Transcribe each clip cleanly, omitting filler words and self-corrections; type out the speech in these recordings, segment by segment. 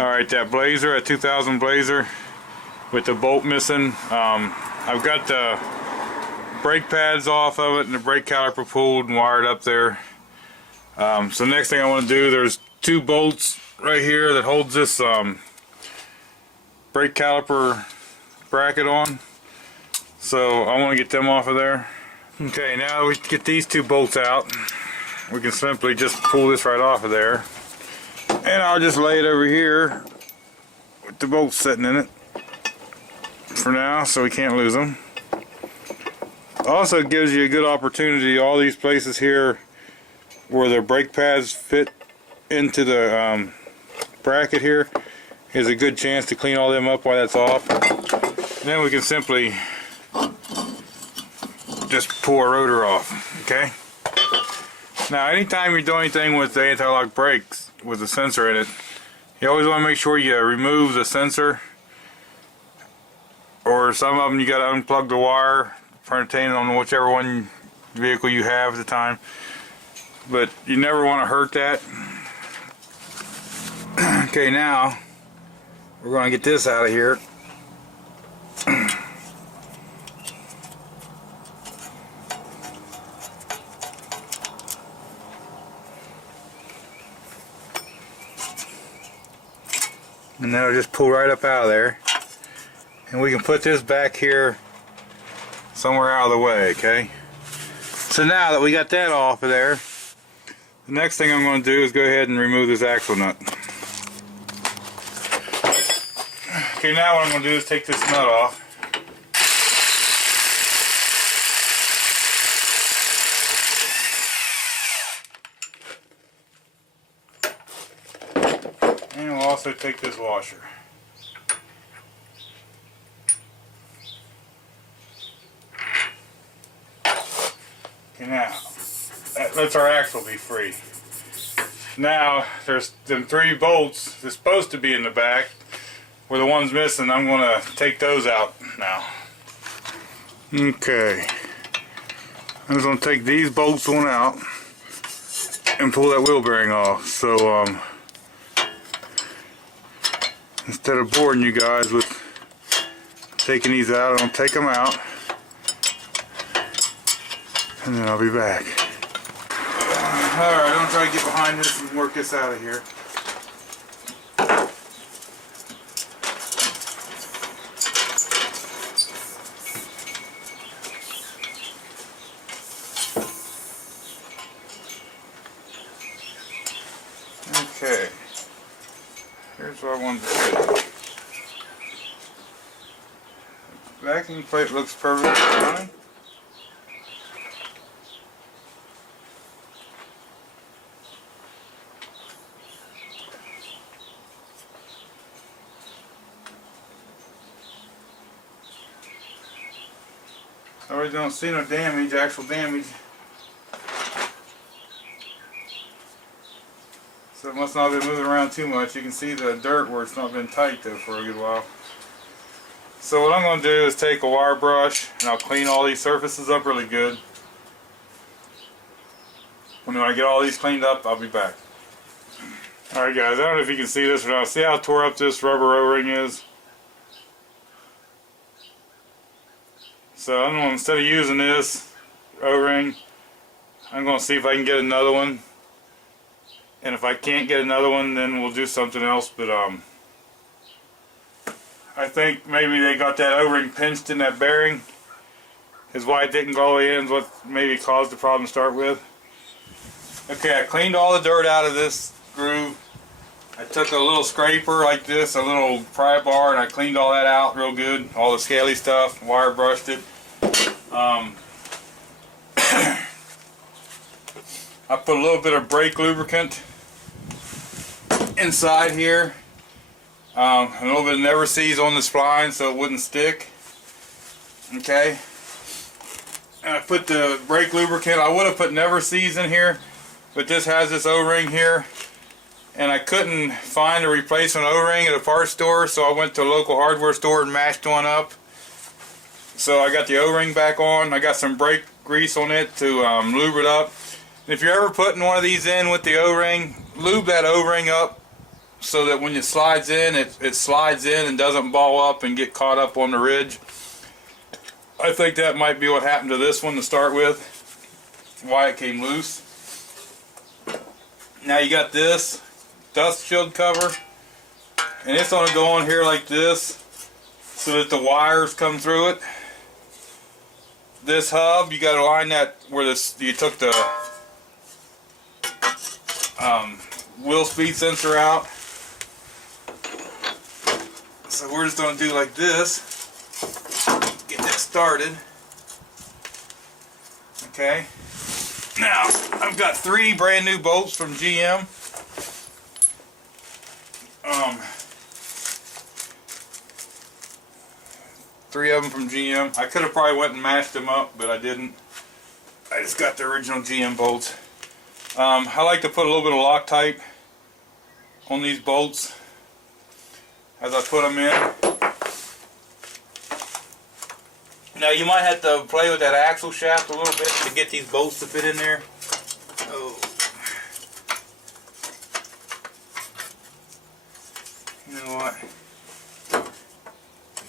Alright, that Blazer, a 2000 Blazer with the bolt missing. I've got the brake pads off of it and the brake caliper pulled and wired up there. So next thing I want to do, there's two bolts right here that holds this brake caliper bracket on. So I want to get them off of there. Okay, now we get these two bolts out. We can simply just pull this right off of there. And I'll just lay it over here with the bolts sitting in it for now, so we can't lose them. Also gives you a good opportunity, all these places here where the brake pads fit into the bracket here is a good chance to clean all them up while that's off. And then we can simply just pull a rotor off, okay? Now anytime you're doing anything with the anti-lock brakes with a sensor in it, you always want to make sure you remove the sensor, or some of them you got to unplug the wire pertaining on whichever one vehicle you have at the time, but you never want to hurt that. Okay, now we're going to get this out of here. And that'll just pull right up out of there. And we can put this back here somewhere out of the way, okay? So now that we got that off of there, the next thing I'm going to do is go ahead and remove this axle nut. Okay, now what I'm going to do is take this nut off. And we'll also take this washer. Okay, now that lets our axle be free. Now there's them three bolts that's supposed to be in the back where the one's missing. I'm going to take those out now. Okay, I'm just going to take these bolts on out and pull that wheel bearing off. So instead of boring you guys with taking these out, I'm going to take them out and then I'll be back. Alright, I'm going to try to get behind this and work this out of here. Okay, here's what I wanted to do. The vacuum plate looks perfectly fine. I already don't see no damage, actual damage. So it must not have been moving around too much. You can see the dirt where it's not been tight though for a good while. So what I'm going to do is take a wire brush and I'll clean all these surfaces up really good. When I get all these cleaned up, I'll be back. Alright guys, I don't know if you can see this or not. See how tore up this rubber O-ring is? So I'm going to, instead of using this O-ring, I'm going to see if I can get another one. And if I can't get another one, then we'll do something else. But I think maybe they got that O-ring pinched in that bearing. Is why it didn't go all the way in, is what maybe caused the problem to start with. Okay, I cleaned all the dirt out of this groove. I took a little scraper like this, a little pry bar, and I cleaned all that out real good. All the scaly stuff, wire brushed it. I put a little bit of brake lubricant inside here. A little bit of Never Seez on the spline so it wouldn't stick. Okay. And I put the brake lubricant. I would have put Never Seez in here, but this has this O-ring here. And I couldn't find a replacement O-ring at a parts store, so I went to a local hardware store and mashed one up. So I got the O-ring back on. I got some brake grease on it to lube it up. And if you're ever putting one of these in with the O-ring, lube that O-ring up so that when it slides in, it slides in and doesn't ball up and get caught up on the ridge. I think that might be what happened to this one to start with, why it came loose. Now you got this dust shield cover, and it's going to go on here like this so that the wires come through it. This hub, you got to line that where you took the wheel speed sensor out. So we're just going to do like this, get that started. Okay, now I've got 3 brand new bolts from GM. 3 of them from GM. I could have probably went and matched them up, but I didn't. I just got the original GM bolts. I like to put a little bit of Loctite on these bolts as I put them in. Now you might have to play with that axle shaft a little bit to get these bolts to fit in there. Oh. You know what?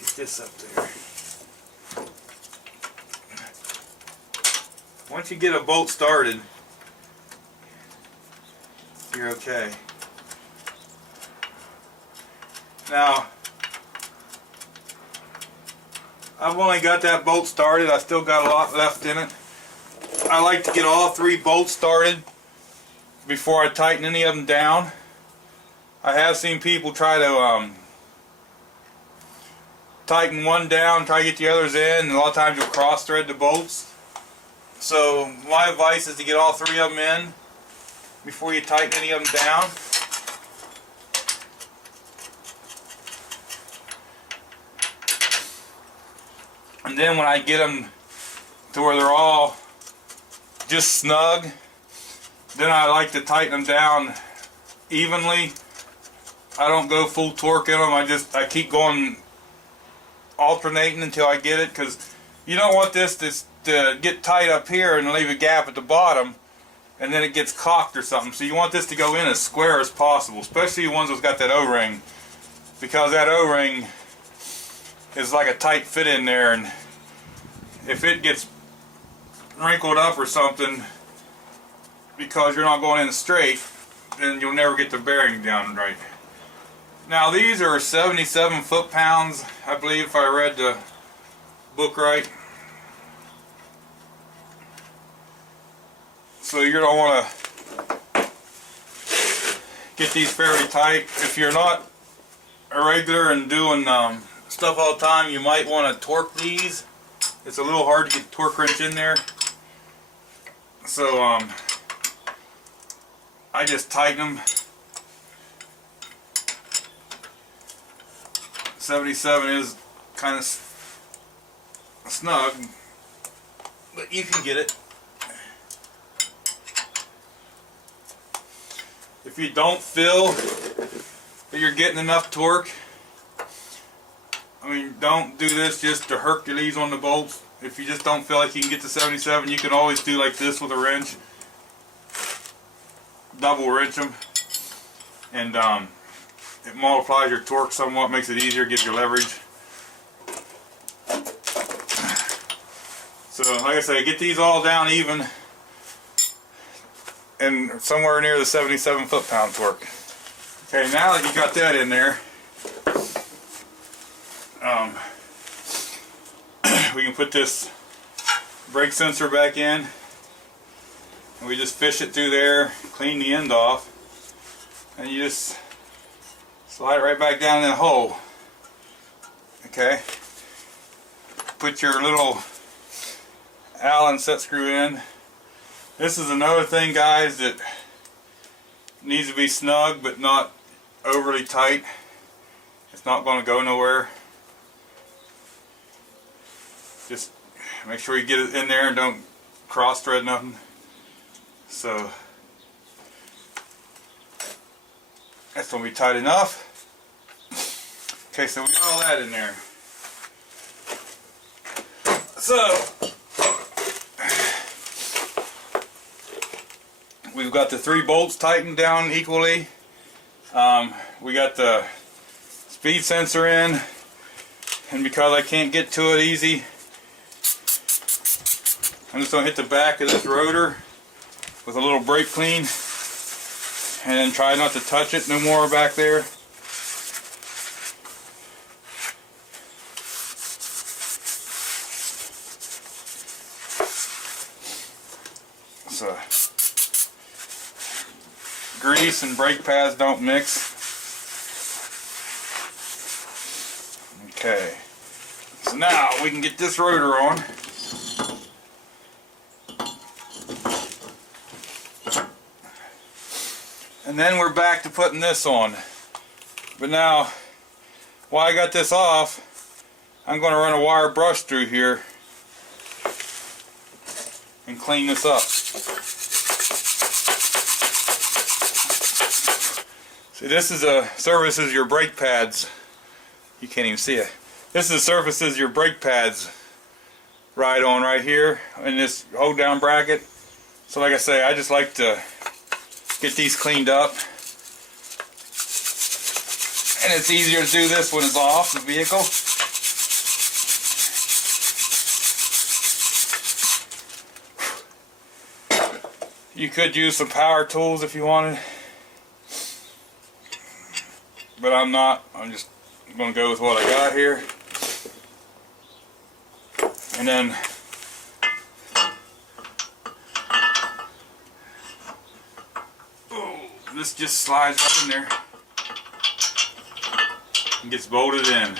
Get this up there. Once you get a bolt started, you're okay. Now, I've only got that bolt started. I still got a lot left in it. I like to get all 3 bolts started before I tighten any of them down. I have seen people try to tighten one down, try to get the others in, and a lot of times you'll cross thread the bolts. So my advice is to get all 3 of them in before you tighten any of them down. And then when I get them to where they're all just snug, then I like to tighten them down evenly. I don't go full torque in them. I keep going alternating until I get it, because you don't want this to get tight up here and leave a gap at the bottom and then it gets cocked or something. So you want this to go in as square as possible, especially the ones that's got that O-ring, because that O-ring is like a tight fit in there, and if it gets wrinkled up or something because you're not going in straight, then you'll never get the bearing down right. Now these are 77 foot-pounds, I believe, if I read the book right. So you're going to want to get these fairly tight. If you're not a regular and doing stuff all the time, you might want to torque these. It's a little hard to get the torque wrench in there. So I just tighten them. 77 is kind of snug, but you can get it. If you don't feel that you're getting enough torque, I mean, don't do this just to Hercules on the bolts. If you just don't feel like you can get to 77, you can always do like this with a wrench. Double wrench them, and it multiplies your torque somewhat, makes it easier, gives you leverage. So like I say, get these all down even and somewhere near the 77 foot-pound torque. Okay, now that you got that in there, we can put this brake sensor back in, and we just fish it through there, clean the end off, and you just slide it right back down in that hole. Okay, put your little Allen set screw in. This is another thing, guys, that needs to be snug but not overly tight. It's not going to go nowhere. Just make sure you get it in there and don't cross thread nothing. So that's going to be tight enough. Okay, so we got all that in there. So we've got the 3 bolts tightened down equally. We got the speed sensor in, and because I can't get to it easy, I'm just going to hit the back of this rotor with a little brake clean, and then try not to touch it no more back there. So grease and brake pads don't mix. Okay, so now we can get this rotor on. And then we're back to putting this on. But now, while I got this off, I'm going to run a wire brush through here and clean this up. See, this is services your brake pads. You can't even see it. This is surfaces your brake pads ride on right here in this hold down bracket. So like I say, I just like to get these cleaned up. And it's easier to do this when it's off the vehicle. You could use some power tools if you wanted. But I'm not. I'm just going to go with what I got here. And then this just slides right in there and gets bolted in.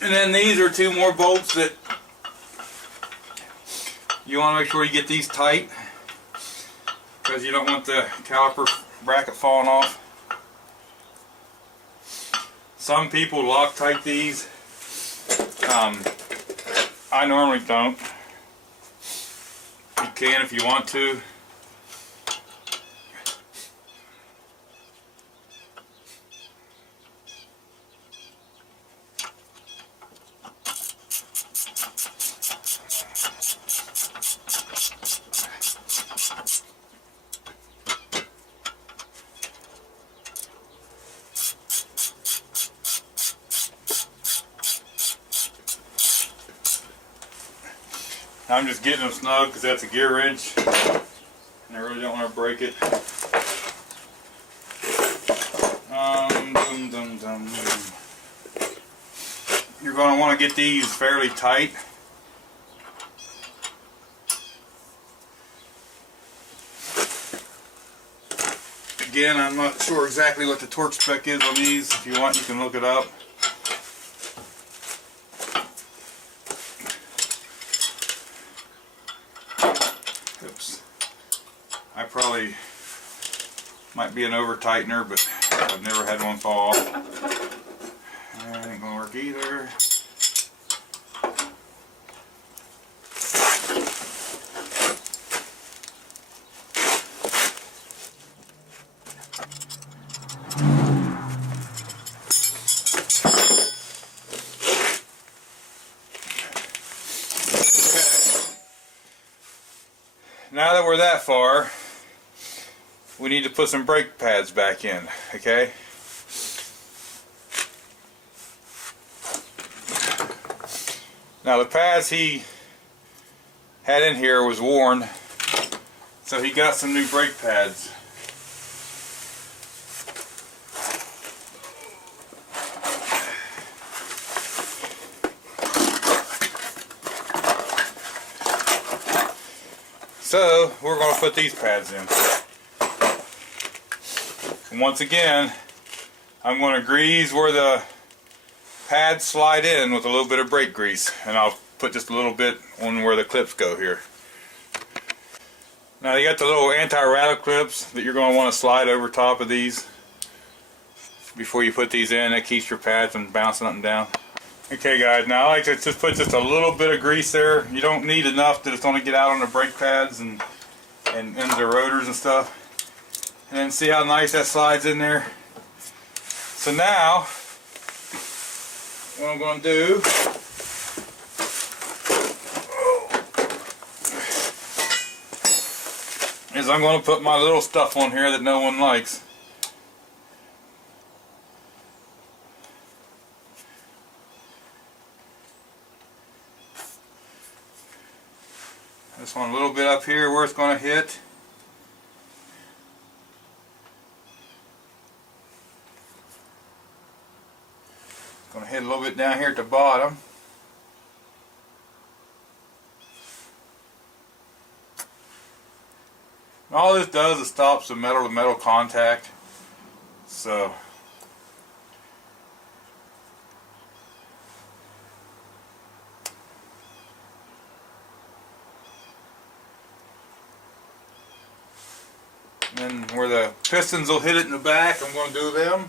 And then these are two more bolts that you want to make sure you get these tight, because you don't want the caliper bracket falling off. Some people Loctite these. I normally don't. You can if you want to. I'm just getting them snug because that's a gear wrench and I really don't want to break it. You're going to want to get these fairly tight. Again, I'm not sure exactly what the torque spec is on these. If you want, you can look it up. Oops. I probably might be an over tightener, but I've never had one fall off. That ain't gonna work either. Now that we're that far, we need to put some brake pads back in, okay? Now the pads he had in here was worn, so he got some new brake pads. So we're going to put these pads in. And once again, I'm going to grease where the pads slide in with a little bit of brake grease, and I'll put just a little bit on where the clips go here. Now you got the little anti-rattle clips that you're going to want to slide over top of these before you put these in. That keeps your pads from bouncing up and down. Okay guys, now I like to just put just a little bit of grease there. You don't need enough that it's going to get out on the brake pads and into the rotors and stuff. And then see how nice that slides in there. So now, what I'm going to do, is I'm going to put my little stuff on here that no one likes. This one a little bit up here where it's going to hit. Going to hit a little bit down here at the bottom. And all this does is stops the metal to metal contact. So and then where the pistons will hit it in the back, I'm going to do them.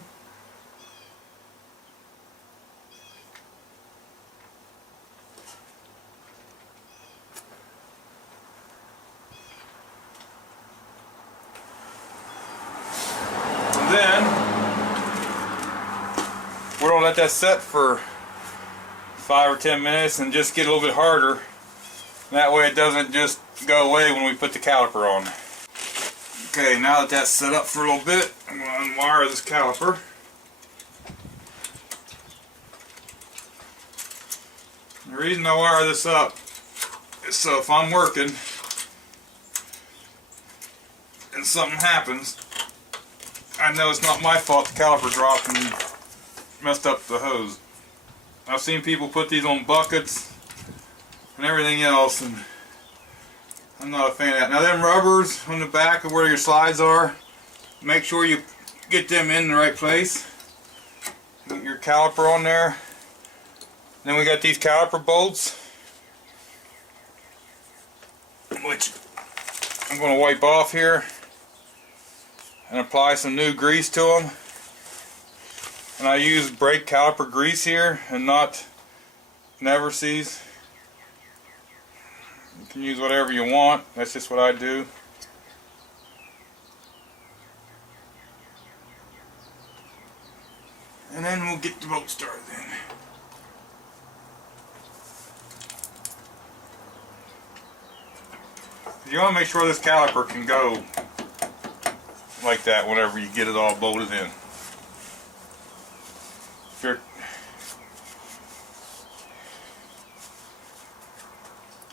Then we're going to let that set for 5 or 10 minutes and just get a little bit harder. That way it doesn't just go away when we put the caliper on. Okay, now that that's set up for a little bit, I'm going to unwire this caliper. The reason I wire this up is so if I'm working and something happens, I know it's not my fault the caliper dropped and messed up the hose. I've seen people put these on buckets and everything else, and I'm not a fan of that. Now them rubbers on the back of where your slides are, make sure you get them in the right place. Get your caliper on there. Then we got these caliper bolts, which I'm going to wipe off here and apply some new grease to them. And I use brake caliper grease here and not Never Sees. You can use whatever you want, that's just what I do. And then we'll get the boat started then. You want to make sure this caliper can go like that whenever you get it all bolted in.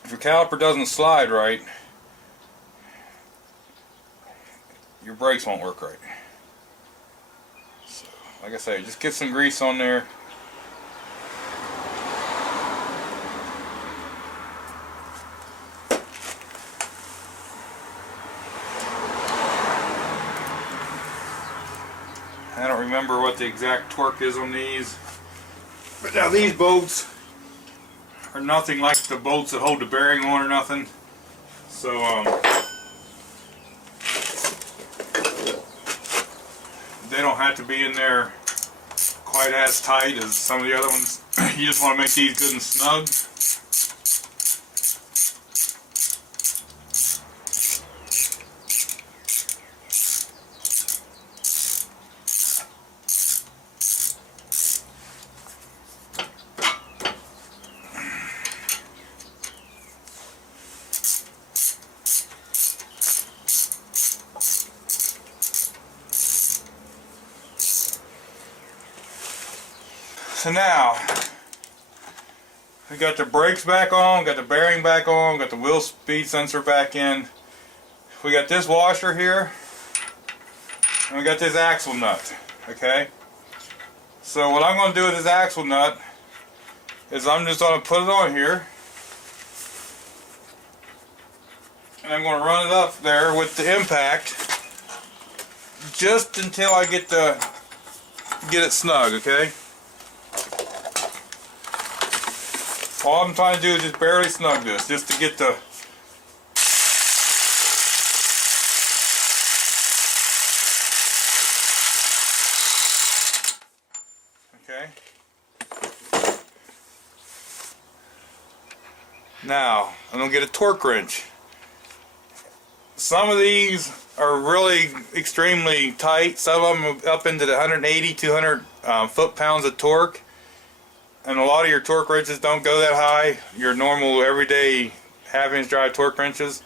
If your caliper doesn't slide right, your brakes won't work right. So, like I say, just get some grease on there. I don't remember what the exact torque is on these, but now these bolts are nothing like the bolts that hold the bearing on or nothing. So they don't have to be in there quite as tight as some of the other ones. You just want to make these good and snug. So now, we got the brakes back on, got the bearing back on, got the wheel speed sensor back in. We got this washer here, and we got this axle nut, okay? So what I'm going to do with this axle nut is I'm just going to put it on here, and I'm going to run it up there with the impact just until I get it snug, okay? All I'm trying to do is just barely snug this, just to get the okay. Now I'm gonna get a torque wrench. Some of these are really extremely tight. Some of them are up into the 180, 200 foot-pounds of torque. And a lot of your torque wrenches don't go that high. Your normal everyday half-inch drive torque wrenches.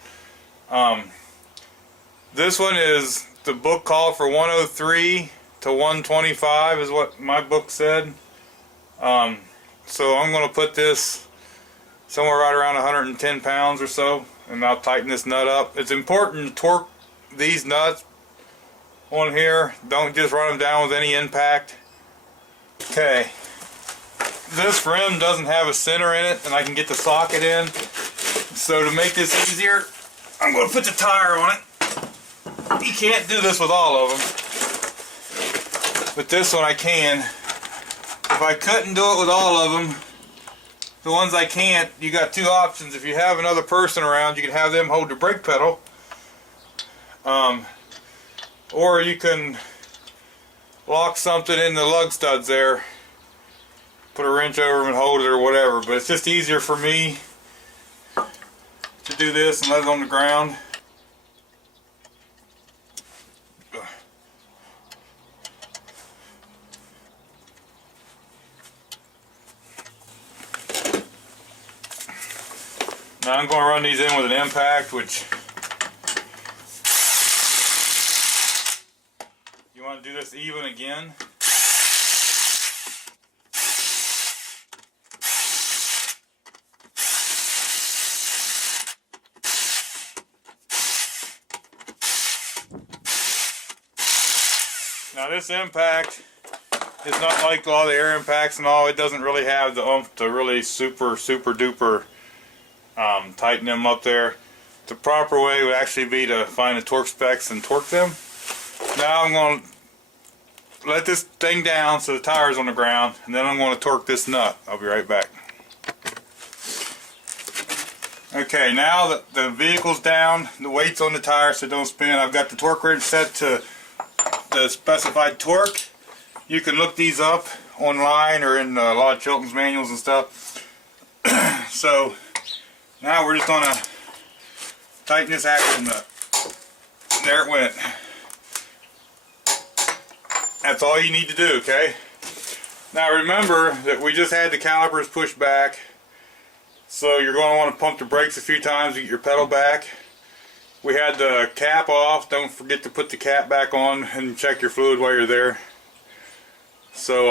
This one is, the book called for 103 to 125 is what my book said. So I'm going to put this somewhere right around 110 pounds or so, and I'll tighten this nut up. It's important to torque these nuts on here. Don't just run them down with any impact. Okay, this rim doesn't have a center in it, and I can get the socket in. So to make this easier, I'm going to put the tire on it. You can't do this with all of them, but this one I can. If I couldn't do it with all of them, the ones I can't, you got two options. If you have another person around, you can have them hold the brake pedal, or you can lock something in the lug studs there, put a wrench over them and hold it or whatever. But it's just easier for me to do this and let it on the ground. Now I'm going to run these in with an impact, which you want to do this even again. Now this impact is not like a lot of the air impacts and all. It doesn't really have the oomph to really super duper tighten them up there. The proper way would actually be to find the torque specs and torque them. Now I'm going to let this thing down so the tire's on the ground, and then I'm going to torque this nut. I'll be right back. Okay, now that the vehicle's down, the weight's on the tire so it don't spin. I've got the torque wrench set to the specified torque. You can look these up online or in a lot of Chilton's manuals and stuff. So now we're just going to tighten this axle nut. There it went. That's all you need to do, okay? Now remember that we just had the calipers pushed back, so you're going to want to pump the brakes a few times to get your pedal back. We had the cap off. Don't forget to put the cap back on and check your fluid while you're there. So